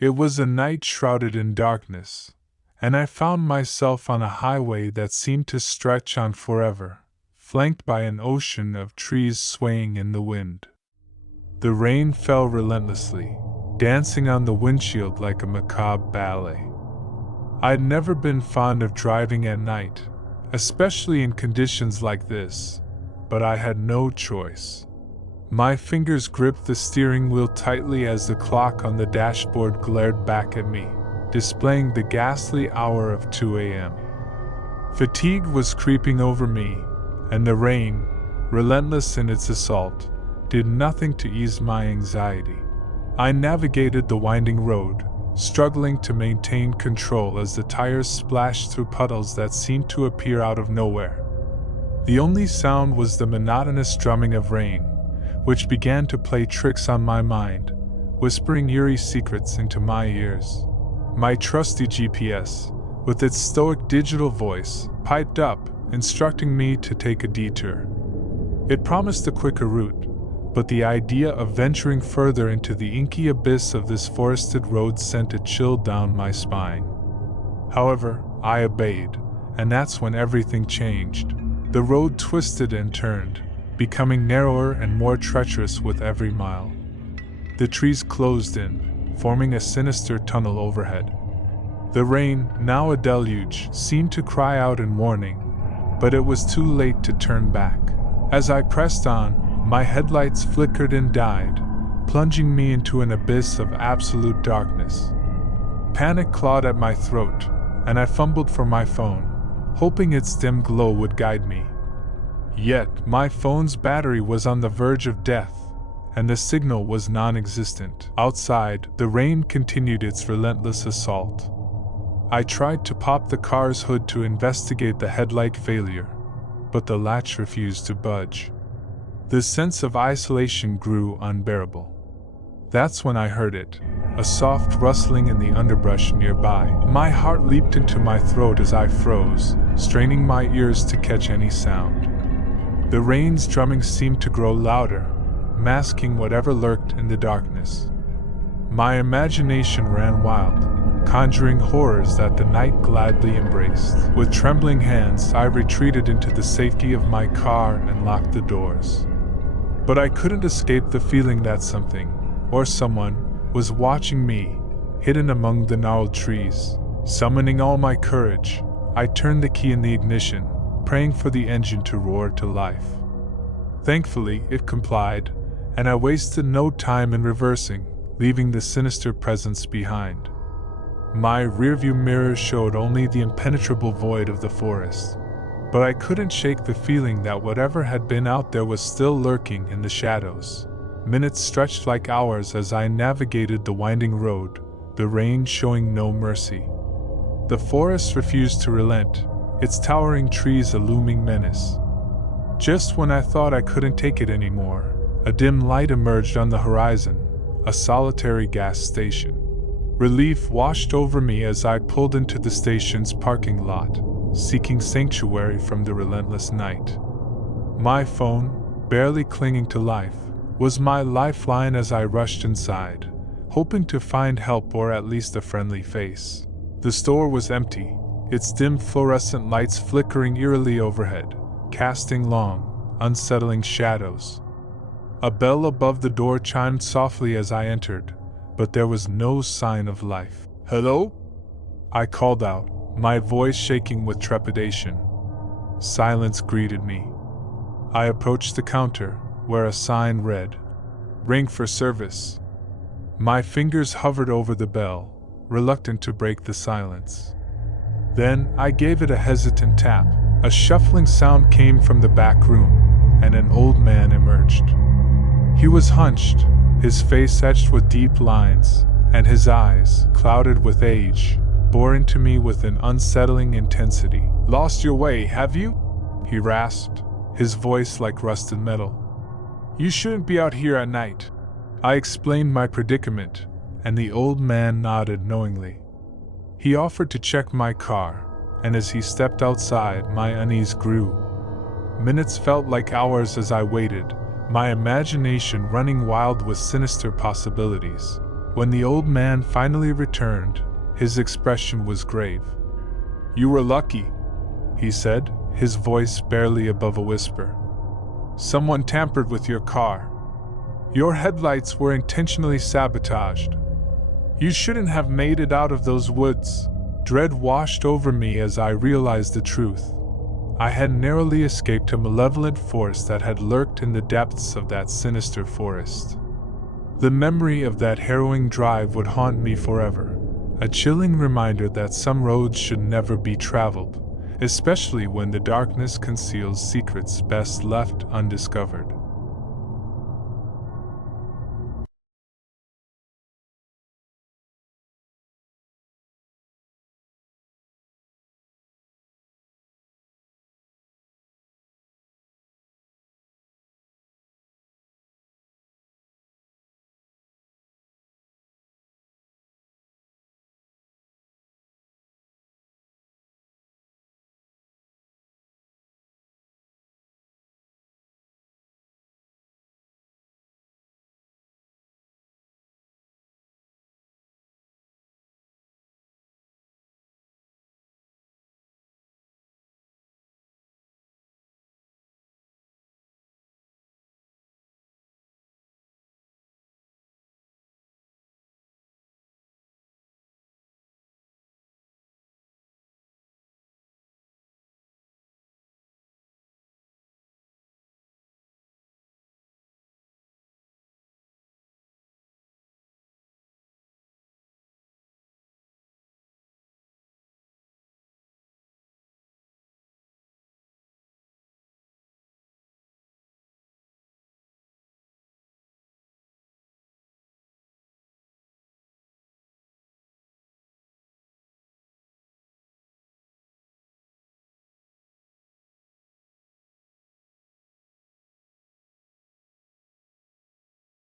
It was a night shrouded in darkness, and I found myself on a highway that seemed to stretch on forever, flanked by an ocean of trees swaying in the wind. The rain fell relentlessly, dancing on the windshield like a macabre ballet. I'd never been fond of driving at night, especially in conditions like this, but I had no choice. My fingers gripped the steering wheel tightly as the clock on the dashboard glared back at me, displaying the ghastly hour of 2 a.m. Fatigue was creeping over me, and the rain, relentless in its assault, did nothing to ease my anxiety. I navigated the winding road, struggling to maintain control as the tires splashed through puddles that seemed to appear out of nowhere. The only sound was the monotonous drumming of rain, which began to play tricks on my mind, whispering eerie secrets into my ears. My trusty GPS, with its stoic digital voice, piped up, instructing me to take a detour. It promised a quicker route, but the idea of venturing further into the inky abyss of this forested road sent a chill down my spine. However, I obeyed, and that's when everything changed. The road twisted and turned, becoming narrower and more treacherous with every mile. The trees closed in, forming a sinister tunnel overhead. The rain, now a deluge, seemed to cry out in warning, but it was too late to turn back. As I pressed on, my headlights flickered and died, plunging me into an abyss of absolute darkness. Panic clawed at my throat, and I fumbled for my phone, hoping its dim glow would guide me. Yet, my phone's battery was on the verge of death, and the signal was non-existent. Outside, the rain continued its relentless assault. I tried to pop the car's hood to investigate the headlight failure, but the latch refused to budge. The sense of isolation grew unbearable. That's when I heard it, a soft rustling in the underbrush nearby. My heart leaped into my throat as I froze, straining my ears to catch any sound. The rain's drumming seemed to grow louder, masking whatever lurked in the darkness. My imagination ran wild, conjuring horrors that the night gladly embraced. With trembling hands, I retreated into the safety of my car and locked the doors. But I couldn't escape the feeling that something, or someone, was watching me, hidden among the gnarled trees. Summoning all my courage, I turned the key in the ignition, praying for the engine to roar to life. Thankfully, it complied, and I wasted no time in reversing, leaving the sinister presence behind. My rearview mirror showed only the impenetrable void of the forest, but I couldn't shake the feeling that whatever had been out there was still lurking in the shadows. Minutes stretched like hours as I navigated the winding road, the rain showing no mercy. The forest refused to relent, its towering trees a looming menace. Just when I thought I couldn't take it anymore, a dim light emerged on the horizon, a solitary gas station. Relief washed over me as I pulled into the station's parking lot, seeking sanctuary from the relentless night. My phone, barely clinging to life, was my lifeline as I rushed inside, hoping to find help or at least a friendly face. The store was empty, its dim fluorescent lights flickering eerily overhead, casting long, unsettling shadows. A bell above the door chimed softly as I entered, but there was no sign of life. "Hello?" I called out, my voice shaking with trepidation. Silence greeted me. I approached the counter, where a sign read, "Ring for service." My fingers hovered over the bell, reluctant to break the silence. Then I gave it a hesitant tap. A shuffling sound came from the back room, and an old man emerged. He was hunched, his face etched with deep lines, and his eyes, clouded with age, bore into me with an unsettling intensity. "Lost your way, have you?" he rasped, his voice like rusted metal. "You shouldn't be out here at night." I explained my predicament, and the old man nodded knowingly. He offered to check my car, and as he stepped outside, my unease grew. Minutes felt like hours as I waited, my imagination running wild with sinister possibilities. When the old man finally returned, his expression was grave. "You were lucky," he said, his voice barely above a whisper. "Someone tampered with your car. Your headlights were intentionally sabotaged. You shouldn't have made it out of those woods." Dread washed over me as I realized the truth. I had narrowly escaped a malevolent force that had lurked in the depths of that sinister forest. The memory of that harrowing drive would haunt me forever, a chilling reminder that some roads should never be traveled, especially when the darkness conceals secrets best left undiscovered.